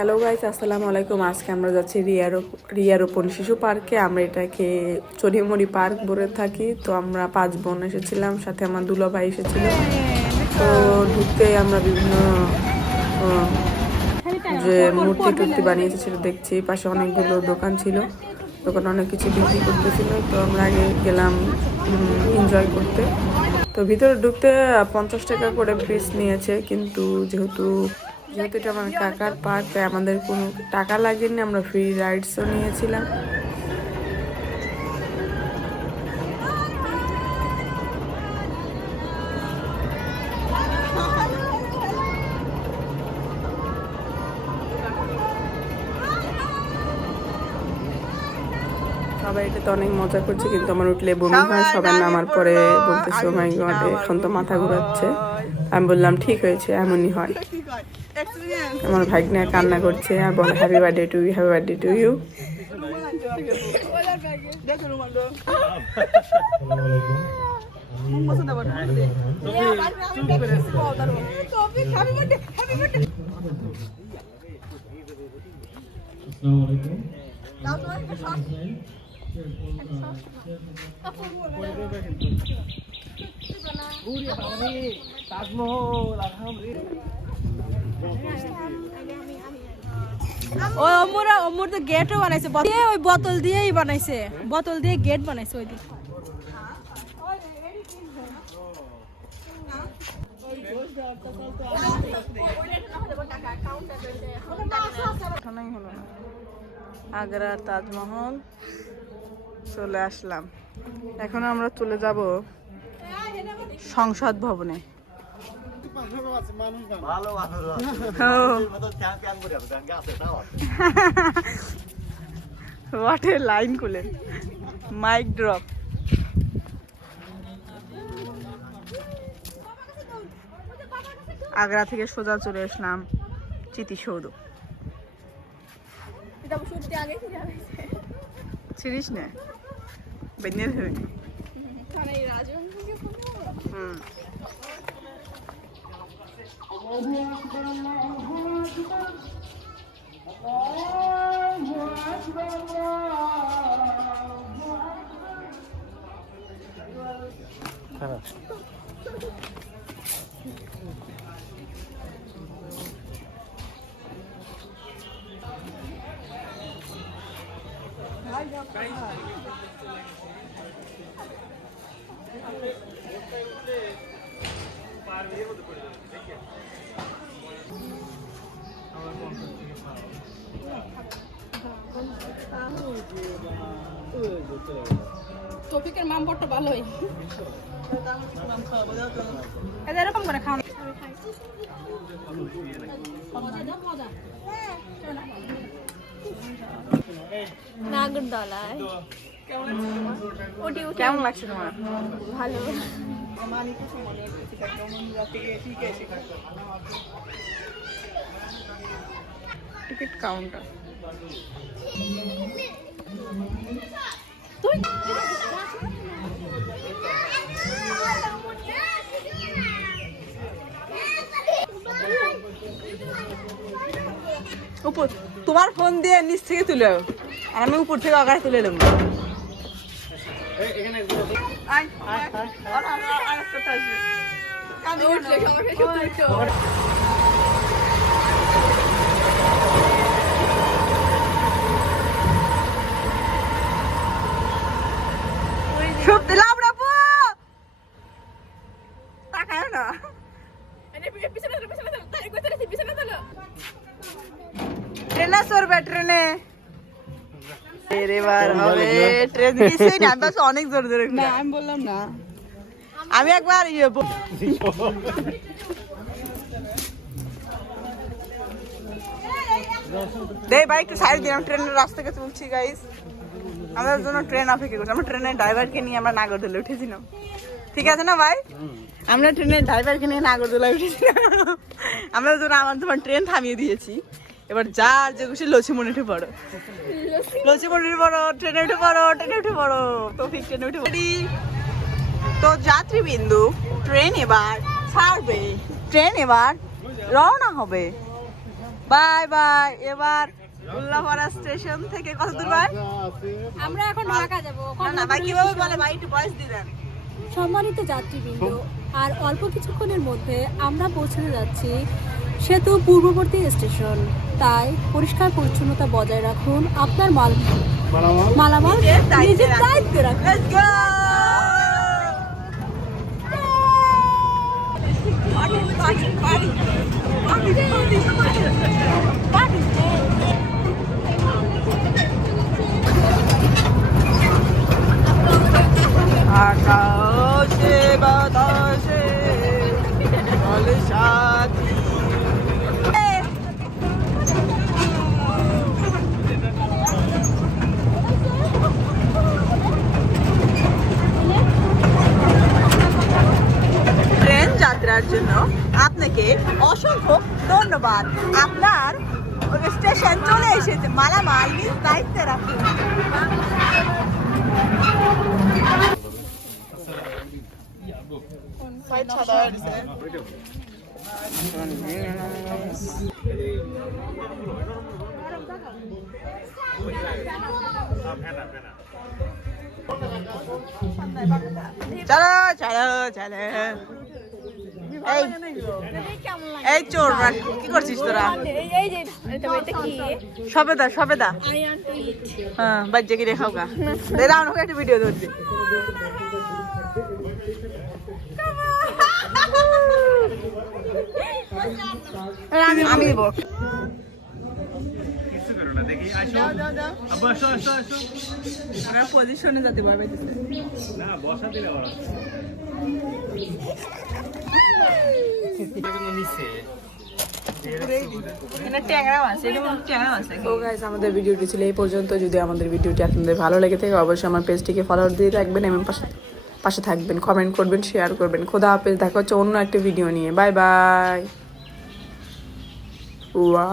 Hello guys, আসসালামু আলাইকুম। আজকে আমরা যাচ্ছি রিয়ারোপণ শিশু পার্কে। আমরা এটাকে চড়িমড়ি পার্ক বলে থাকি। তো আমরা 5 বোন এসেছিলাম, সাথে আমার দুলা ভাই এসেছিল। তো ঢুকতে আমরা বিভিন্ন যে মূর্তি টুর্তি বানিয়েছে সেটা দেখছি। পাশে অনেকগুলো দোকান ছিল, দোকানে অনেক কিছু বিক্রি করতেছিল। তো আমরা আগে গেলাম এনজয় করতে। তো ভিতরে ঢুকতে 50 টাকা করে ফিস নিয়েছে, কিন্তু যেহেতু এটা আমার কাকার পার্ক, তাই আমাদের কোনো টাকা লাগেনি, আমরা ফ্রি রাইডসও নিয়েছিলাম। সবাই এটাতে অনেক মজা করছে, কিন্তু আমার উঠলে বমি হয়। সবাই নামার পরে বলতেছে ও মাই গড, এখন তো মাথা ঘুরাচ্ছে। আমি বললাম ঠিক হয়েছে, এমনই হয়। আমার ভাগ্নে কান্না করছে আর বলে happy birthday to you, happy birthday to you. Omar তো গেটও বানাইছে, ওই বোতল দিয়েই বানাইছে, বোতল দিয়ে গেট বানাইছে ওই দিন। আগ্রার তাজমহল চলে আসলাম। এখন আমরা চলে যাব সংসদ ভবনে। হোয়াট এ লাইন খুলে মাইক ড্রপ। আগ্রা থেকে সোজা চলে আসলাম স্মৃতিসৌধ। ছিড়িস না বেনের হয়ে। টপিকের মাম বড়টা ভালোই, এরকম করে খাওয়া নাগরদোলায়। কেমন লাগছে তোমার? ভালো। Ticket counter. উপর তোমার ফোন দিয়ে নিচ থেকে তুলে, আর আমি উপর থেকে আগায় তুলে এলাম। সব দিলাম রাপু, তাকায় না। ট্রেনে চড়বে, ট্রেনে অনেক জোরে জোরে। আমি বললাম না, আমি একবার দেই ভাই একটু সাইড দিলাম, ট্রেনের রাস্তা থেকে তুলছি গাইস। আমাদের জন্য ট্রেন অপেক্ষা করছে। আমরা ট্রেনের ড্রাইভারকে নিয়ে আমরা নাগরদোলা উঠেছিলাম, ঠিক আছে না ভাই? আমরা ট্রেনের ড্রাইভারকে নিয়ে নাগরদোলা উঠেছিলাম। আমরা জন্য আমার তোমার ট্রেন থামিয়ে দিয়েছি। এবার যার যে খুশি লছিমনে উঠে পড়ো, লছিমনে উঠে পড়ো, ট্রেনে উঠে পড়ো, ট্রেনে উঠে পড়ো, টপিক ট্রেনে উঠে পড়ি। তো যাত্রীবিন্দু, ট্রেন এবার ছাড়বে, ট্রেন এবার রওনা হবে। Bye bye. এবার উল্লাপাড়া স্টেশন থেকে কত দূর ভাই? আমরা এখন ঢাকা যাবো। না ভাই কিভাবে বলে ভাই, একটু ভয়েস দিবেন। সম্মানিত যাত্রীবৃন্দ, আর অল্প কিছুক্ষণের মধ্যে আমরা পৌঁছতে যাচ্ছি সেতু পূর্ববর্তী স্টেশন। তাই পরিষ্কার পরিচ্ছন্নতা বজায় রাখুন, আপনার মালামাল নিজের দায়িত্বে রাখুন। Let's go! Party, party, party, party, party. আকাশে বাতাসে চলে সাথী। ট্রেন যাত্রার জন্য আপনাকে অসংখ্য ধন্যবাদ। আপনার স্টেশন চলে এসেছে, মালামাল নিজ দায়িত্বে রাখুন। চলো চলো চলো। এই চোর কি করছিস তোরা? সবেদা সবেদা, হ্যাঁ বাচ্চা কি রেখাও গা। দাঁড়াও না, একটা ভিডিও ধরছি। আমি দেবো। পজিশনে যেতে পারবে না, বসা দিলে আমাদের ভিডিওটি ছিল এই পর্যন্ত। যদি আমাদের ভিডিওটি আপনাদের ভালো লেগে থাকে অবশ্যই আমার পেজটিকে ফলো দিয়ে রাখবেন এবং পাশে থাকবেন, কমেন্ট করবেন, শেয়ার করবেন। খোদা হাফেজ, দেখা হচ্ছে অন্য একটা ভিডিও নিয়ে। Bye bye. ওয়া